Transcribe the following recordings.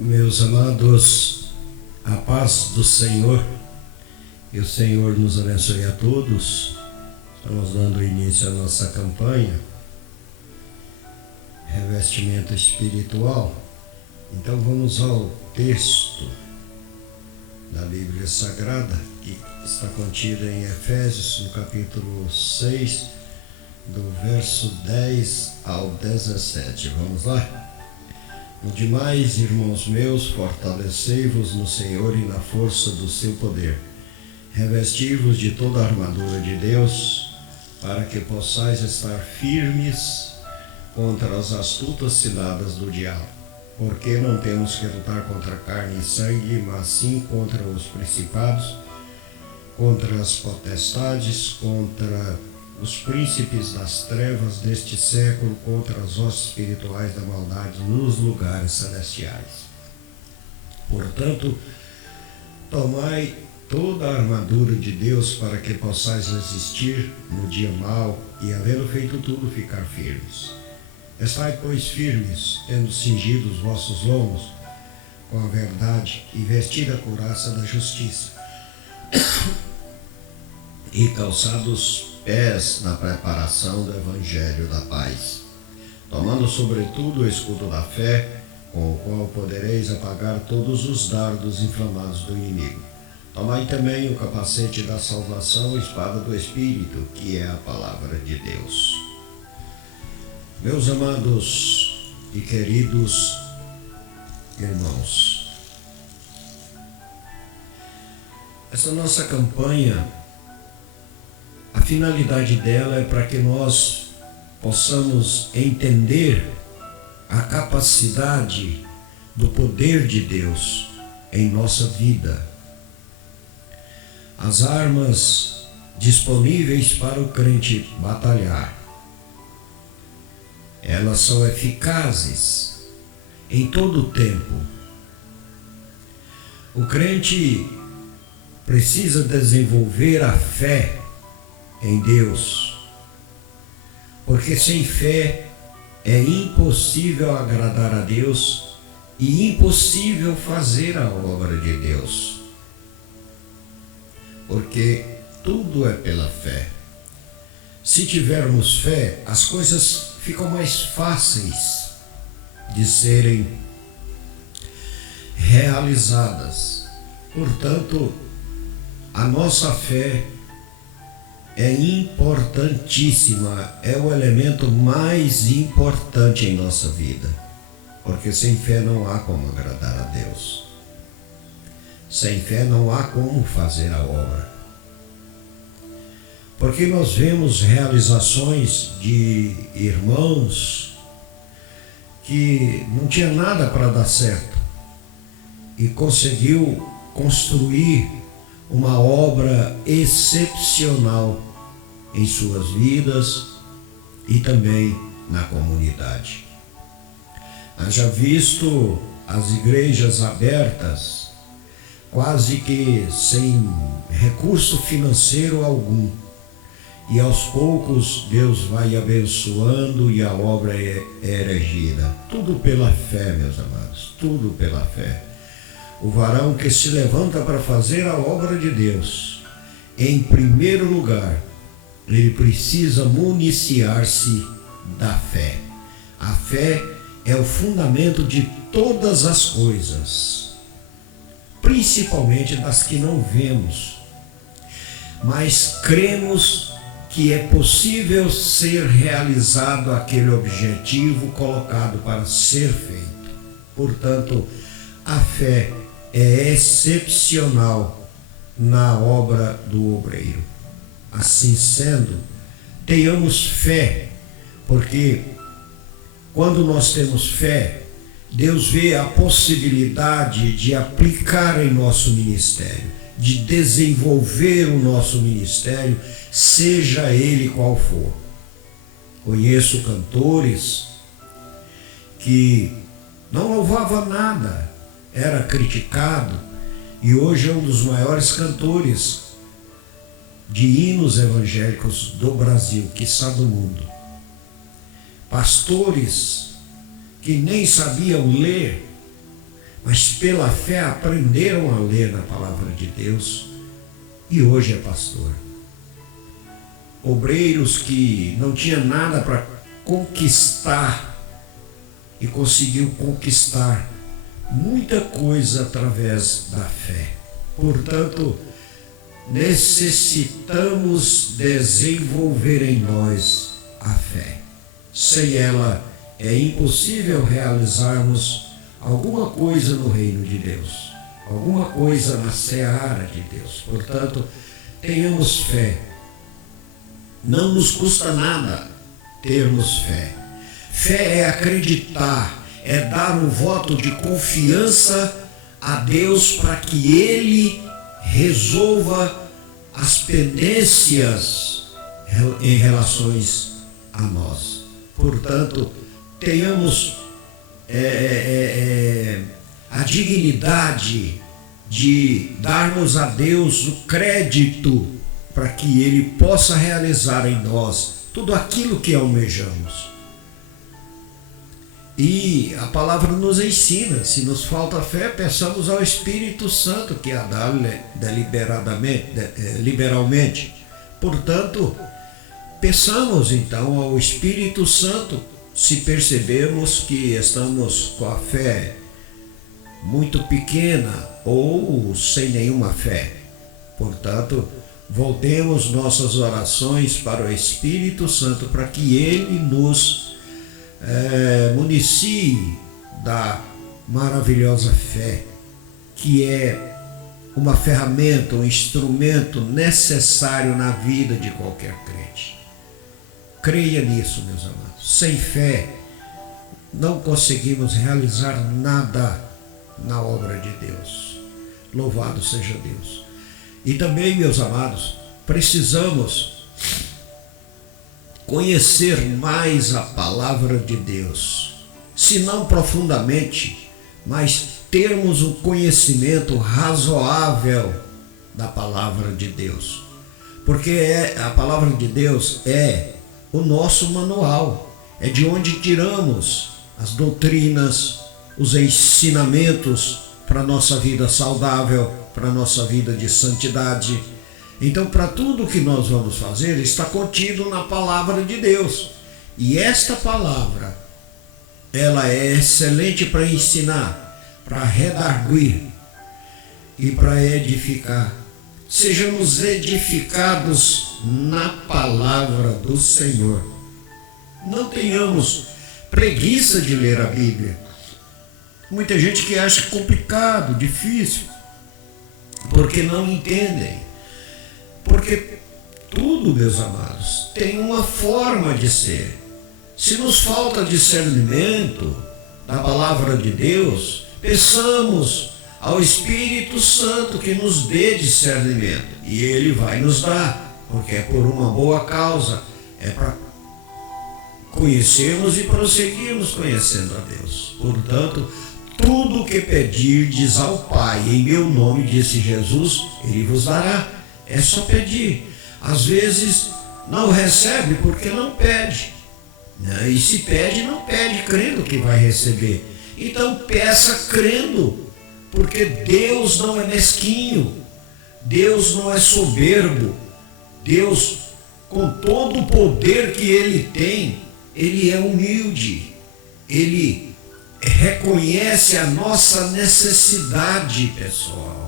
Meus amados, a paz do Senhor e o Senhor nos abençoe a todos. Estamos dando início à nossa campanha Revestimento Espiritual. Então vamos ao texto da Bíblia Sagrada que está contido em Efésios, no capítulo 6, do verso 10 ao 17. Vamos lá? No demais, irmãos meus, fortalecei-vos no Senhor e na força do seu poder. Revesti-vos de toda a armadura de Deus, para que possais estar firmes contra as astutas ciladas do diabo. Porque não temos que lutar contra carne e sangue, mas sim contra os principados, contra as potestades, contra os príncipes das trevas deste século, contra as hostes espirituais da maldade nos lugares celestiais. Portanto, tomai toda a armadura de Deus para que possais resistir no dia mau e, havendo feito tudo, ficar firmes. Estai, pois, firmes, tendo cingido os vossos lombos com a verdade e vestida a couraça da justiça e calçados pés na preparação do Evangelho da paz, tomando sobretudo o escudo da fé, com o qual podereis apagar todos os dardos inflamados do inimigo. Tomai também o capacete da salvação, a espada do Espírito, que é a palavra de Deus. Meus amados e queridos irmãos, essa nossa campanha, a finalidade dela é para que nós possamos entender a capacidade do poder de Deus em nossa vida. As armas disponíveis para o crente batalhar, elas são eficazes em todo o tempo. O crente precisa desenvolver a fé em Deus, porque sem fé é impossível agradar a Deus e impossível fazer a obra de Deus, porque tudo é pela fé. Se tivermos fé, as coisas ficam mais fáceis de serem realizadas. Portanto, a nossa fé é importantíssima, é o elemento mais importante em nossa vida, porque sem fé não há como agradar a Deus. Sem fé não há como fazer a obra. Porque nós vemos realizações de irmãos que não tinha nada para dar certo e conseguiu construir uma obra excepcional em suas vidas e também na comunidade. Haja visto as igrejas abertas, quase que sem recurso financeiro algum, e aos poucos Deus vai abençoando e a obra é erigida. Tudo pela fé, meus amados, tudo pela fé. O varão que se levanta para fazer a obra de Deus, em primeiro lugar, ele precisa municiar-se da fé. A fé é o fundamento de todas as coisas, principalmente das que não vemos, mas cremos que é possível ser realizado aquele objetivo colocado para ser feito. Portanto, a fé é excepcional na obra do obreiro. Assim sendo, tenhamos fé, porque quando nós temos fé, Deus vê a possibilidade de aplicar em nosso ministério, de desenvolver o nosso ministério, seja ele qual for. Conheço cantores que não louvavam nada, era criticado, e hoje é um dos maiores cantores de hinos evangélicos do Brasil, quiçá do mundo. Pastores que nem sabiam ler, mas pela fé aprenderam a ler na palavra de Deus e hoje é pastor. Obreiros que não tinham nada para conquistar e conseguiu conquistar muita coisa através da fé. Portanto, necessitamos desenvolver em nós a fé. Sem ela é impossível realizarmos alguma coisa no reino de Deus, alguma coisa na seara de Deus. Portanto, tenhamos fé. Não nos custa nada termos fé. Fé é acreditar, é dar um voto de confiança a Deus para que Ele resolva as pendências em relações a nós. Portanto, tenhamos a dignidade de darmos a Deus o crédito para que Ele possa realizar em nós tudo aquilo que almejamos. E a palavra nos ensina, se nos falta fé, peçamos ao Espírito Santo, que a dá liberalmente. Portanto, peçamos então ao Espírito Santo, se percebemos que estamos com a fé muito pequena ou sem nenhuma fé. Portanto, voltemos nossas orações para o Espírito Santo, para que Ele nos municie da maravilhosa fé, que é uma ferramenta, um instrumento necessário na vida de qualquer crente. Creia nisso, meus amados. Sem fé, não conseguimos realizar nada na obra de Deus. Louvado seja Deus. E também, meus amados, precisamos conhecer mais a palavra de Deus, se não profundamente, mas termos um conhecimento razoável da palavra de Deus, porque a palavra de Deus é o nosso manual, é de onde tiramos as doutrinas, os ensinamentos para a nossa vida saudável, para a nossa vida de santidade. Então, para tudo que nós vamos fazer, está contido na palavra de Deus. E esta palavra, ela é excelente para ensinar, para redarguir e para edificar. Sejamos edificados na palavra do Senhor. Não tenhamos preguiça de ler a Bíblia. Muita gente que acha complicado, difícil, porque não entendem. Porque tudo, meus amados, tem uma forma de ser. Se nos falta discernimento da palavra de Deus, peçamos ao Espírito Santo que nos dê discernimento. E Ele vai nos dar, porque é por uma boa causa, é para conhecermos e prosseguirmos conhecendo a Deus. Portanto, tudo o que pedirdes ao Pai em meu nome, disse Jesus, Ele vos dará. É só pedir. Às vezes não recebe porque não pede. E se pede, não pede crendo que vai receber. Então peça crendo, porque Deus não é mesquinho, Deus não é soberbo. Deus, com todo o poder que Ele tem, Ele é humilde. Ele reconhece a nossa necessidade, pessoal.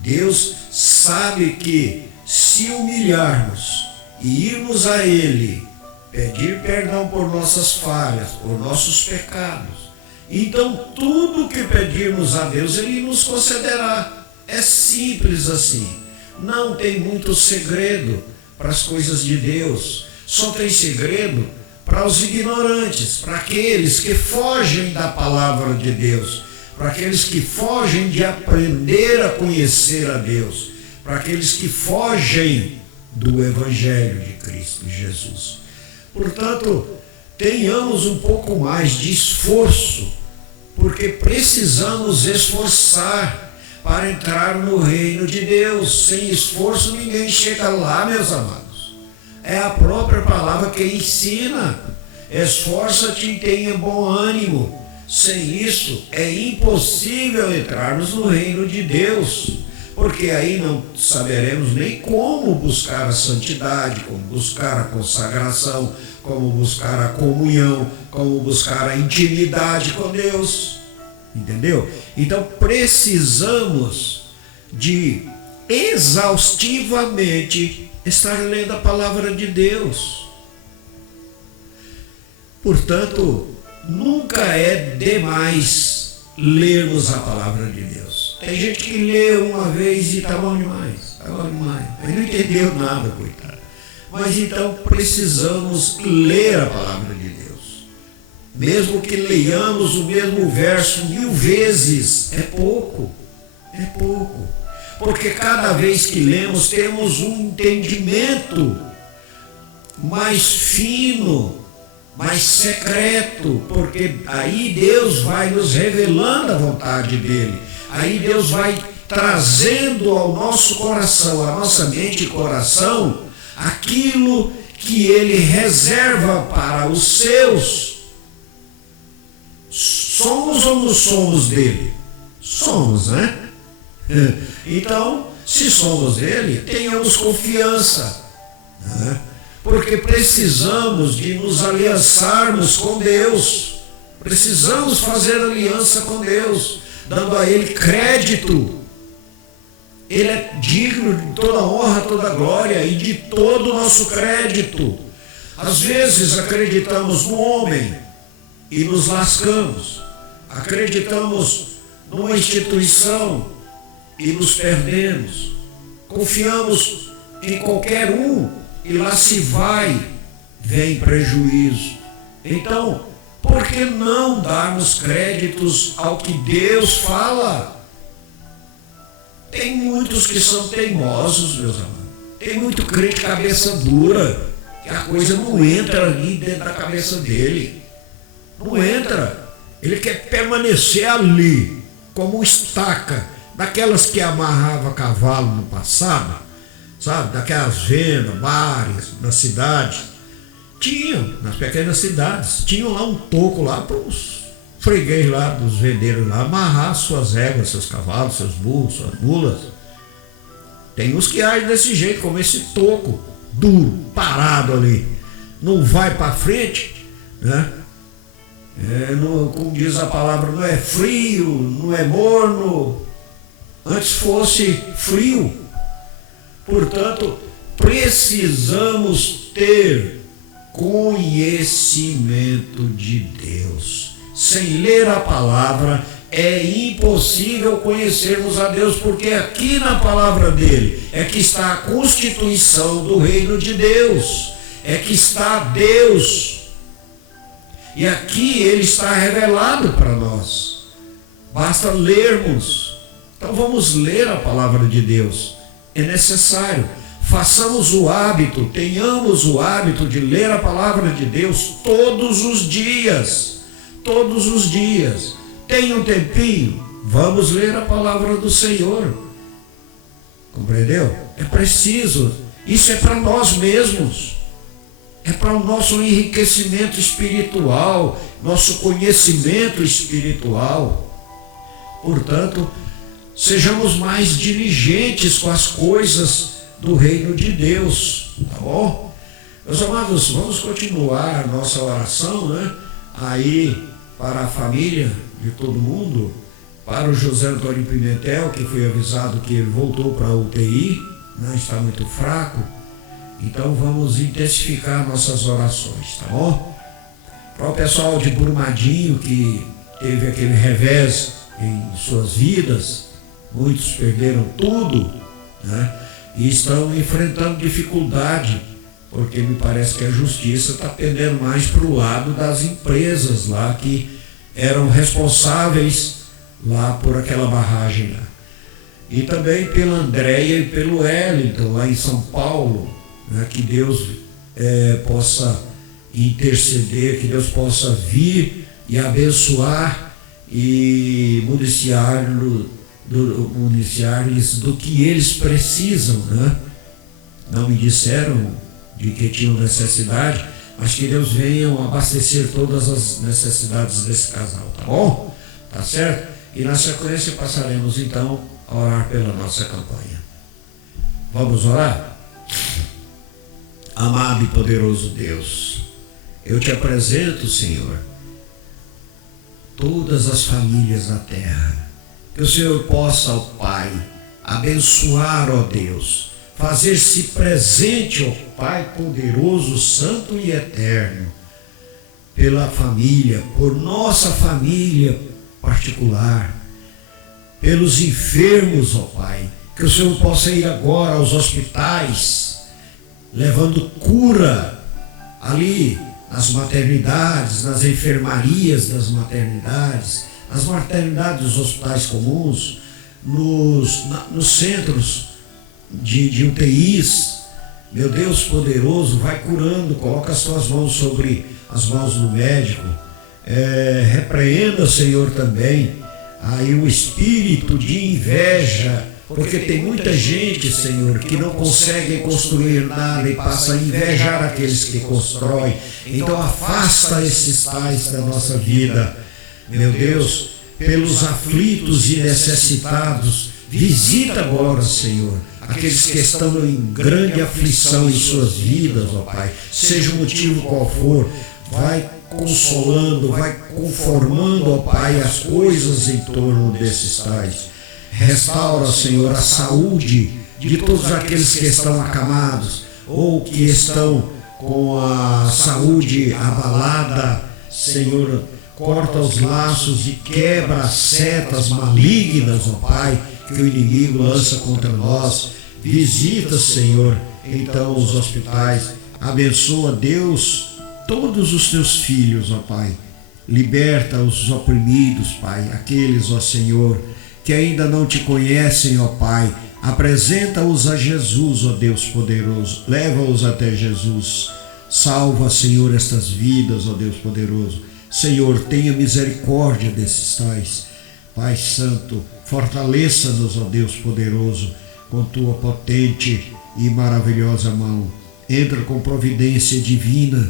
Deus sabe que se humilharmos e irmos a Ele, pedir perdão por nossas falhas, por nossos pecados, então tudo que pedirmos a Deus, Ele nos concederá. É simples assim. Não tem muito segredo para as coisas de Deus. Só tem segredo para os ignorantes, para aqueles que fogem da palavra de Deus, para aqueles que fogem de aprender a conhecer a Deus, para aqueles que fogem do Evangelho de Cristo Jesus. Portanto, tenhamos um pouco mais de esforço, porque precisamos esforçar para entrar no reino de Deus. Sem esforço ninguém chega lá, meus amados. É a própria palavra que ensina. Esforça-te e tenha bom ânimo. Sem isso é impossível entrarmos no reino de Deus, porque aí não saberemos nem como buscar a santidade, como buscar a consagração, como buscar a comunhão, como buscar a intimidade com Deus. Entendeu? Então precisamos de exaustivamente estar lendo a palavra de Deus. Portanto, nunca é demais lermos a palavra de Deus. Tem gente que lê uma vez e está bom demais, Ele não entendeu nada, coitado. Mas então precisamos ler a palavra de Deus. Mesmo que leiamos o mesmo verso 1000 vezes, é pouco. Porque cada vez que lemos temos um entendimento mais fino, mais secreto, porque aí Deus vai nos revelando a vontade dele, aí Deus vai trazendo ao nosso coração, à nossa mente e coração, aquilo que ele reserva para os seus. Somos ou não somos dele? Somos, né? Então, se somos dele, tenhamos confiança, né? Porque precisamos de nos aliançarmos com Deus, precisamos fazer aliança com Deus, dando a Ele crédito. Ele é digno de toda honra, toda glória e de todo o nosso crédito. Às vezes acreditamos no homem e nos lascamos, acreditamos numa instituição e nos perdemos, confiamos em qualquer um e lá se vem prejuízo. Então, por que não darmos créditos ao que Deus fala? Tem muitos que são teimosos, meus amados. Tem muito crente cabeça dura, que a coisa não entra ali dentro da cabeça dele. Não entra. Ele quer permanecer ali, como estaca, daquelas que amarrava cavalo no passado, sabe, daquelas vendas, bares, na cidade. Tinham, nas pequenas cidades, tinham lá um toco lá para os freguês lá, dos vendeiros lá, amarrar suas éguas, seus cavalos, seus burros, suas mulas. Tem uns que agem desse jeito, como esse toco, duro, parado ali. Não vai para frente, né? Como diz a palavra, não é frio, não é morno. Antes fosse frio. Portanto, precisamos ter conhecimento de Deus. Sem ler a palavra é impossível conhecermos a Deus, porque aqui na palavra dele é que está a constituição do reino de Deus, é que está Deus, e aqui ele está revelado para nós. Basta lermos. Então vamos ler a palavra de Deus. É necessário, façamos o hábito, tenhamos o hábito de ler a palavra de Deus todos os dias. Todos os dias. Tem um tempinho, vamos ler a palavra do Senhor. Compreendeu? É preciso. Isso é para nós mesmos. É para o nosso enriquecimento espiritual, nosso conhecimento espiritual. Portanto, sejamos mais diligentes com as coisas do reino de Deus, tá bom? Meus amados, vamos continuar nossa oração, né? Aí, para a família de todo mundo, para o José Antônio Pimentel, que foi avisado que ele voltou para a UTI, né? Está muito fraco. Então vamos intensificar nossas orações, tá bom? Para o pessoal de Brumadinho, que teve aquele revés em suas vidas, muitos perderam tudo, né? E estão enfrentando dificuldade, porque me parece que a justiça está pendendo mais para o lado das empresas lá que eram responsáveis lá por aquela barragem lá. E também pela Andréia e pelo Wellington, lá em São Paulo, né? Que Deus possa interceder, que Deus possa vir e abençoar e municiar-lhes do que eles precisam, né? Não me disseram de que tinham necessidade, mas que Deus venha abastecer todas as necessidades desse casal, tá bom? Tá certo? E na sequência passaremos então a orar pela nossa campanha. Vamos orar? Amado e poderoso Deus, eu te apresento, Senhor, todas as famílias da terra. Que o Senhor possa, ó Pai, abençoar, ó Deus, fazer-se presente, ó Pai poderoso, santo e eterno, pela família, por nossa família particular, pelos enfermos, ó Pai. Que o Senhor possa ir agora aos hospitais, levando cura ali nas maternidades, nas enfermarias das maternidades, nas maternidades dos hospitais comuns, nos centros de UTIs. Meu Deus poderoso, vai curando, coloca as tuas mãos sobre as mãos do médico. Repreenda, Senhor, também aí o espírito de inveja, porque tem muita gente, Senhor, que não consegue construir nada e passa a invejar aqueles que constroem. Então afasta esses tais da nossa vida, meu Deus, pelos aflitos e necessitados. Visita agora, Senhor, aqueles que estão em grande aflição em suas vidas, ó Pai, seja o motivo qual for. Vai consolando, vai conformando, ó Pai, as coisas em torno desses tais. Restaura, Senhor, a saúde de todos aqueles que estão acamados ou que estão com a saúde abalada. Senhor, corta os laços e quebra as setas malignas, ó Pai, que o inimigo lança contra nós. Visita, Senhor, então os hospitais. Abençoa, Deus, todos os teus filhos, ó Pai. Liberta os oprimidos, Pai, aqueles, ó Senhor, que ainda não te conhecem, ó Pai. Apresenta-os a Jesus, ó Deus poderoso. Leva-os até Jesus. Salva, Senhor, estas vidas, ó Deus poderoso. Senhor, tenha misericórdia desses tais. Pai Santo, fortaleça-nos, ó Deus poderoso, com tua potente e maravilhosa mão. Entra com providência divina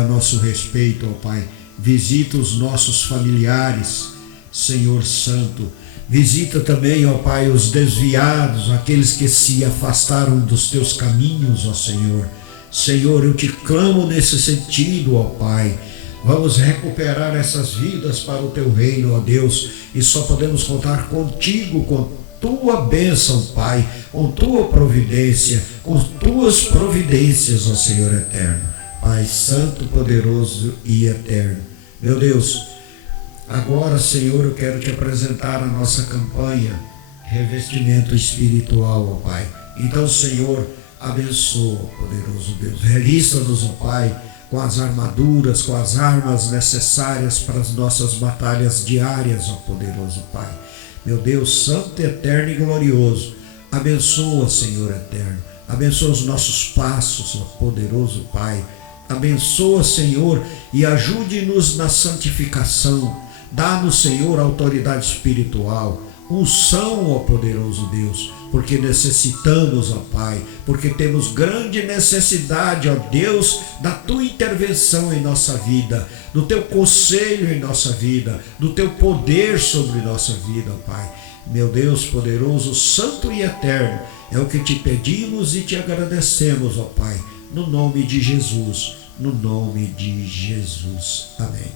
a nosso respeito, ó Pai. Visita os nossos familiares, Senhor Santo. Visita também, ó Pai, os desviados, aqueles que se afastaram dos teus caminhos, ó Senhor. Senhor, eu te clamo nesse sentido, ó Pai. Vamos recuperar essas vidas para o teu reino, ó Deus, e só podemos contar contigo, com tua bênção, Pai, com tua providência, com tuas providências, ó Senhor eterno. Pai Santo, poderoso e eterno. Meu Deus, agora, Senhor, eu quero te apresentar a nossa campanha, revestimento espiritual, ó Pai. Então, Senhor, abençoa, poderoso Deus. Revista-nos, ó Pai, com as armaduras, com as armas necessárias para as nossas batalhas diárias, ó poderoso Pai. Meu Deus, santo, eterno e glorioso, abençoa, Senhor eterno. Abençoa os nossos passos, ó poderoso Pai. Abençoa, Senhor, e ajude-nos na santificação. Dá-nos, Senhor, autoridade espiritual, unção, ó poderoso Deus, porque necessitamos, ó Pai, porque temos grande necessidade, ó Deus, da tua intervenção em nossa vida, do teu conselho em nossa vida, do teu poder sobre nossa vida, ó Pai. Meu Deus poderoso, santo e eterno, é o que te pedimos e te agradecemos, ó Pai, no nome de Jesus, no nome de Jesus. Amém.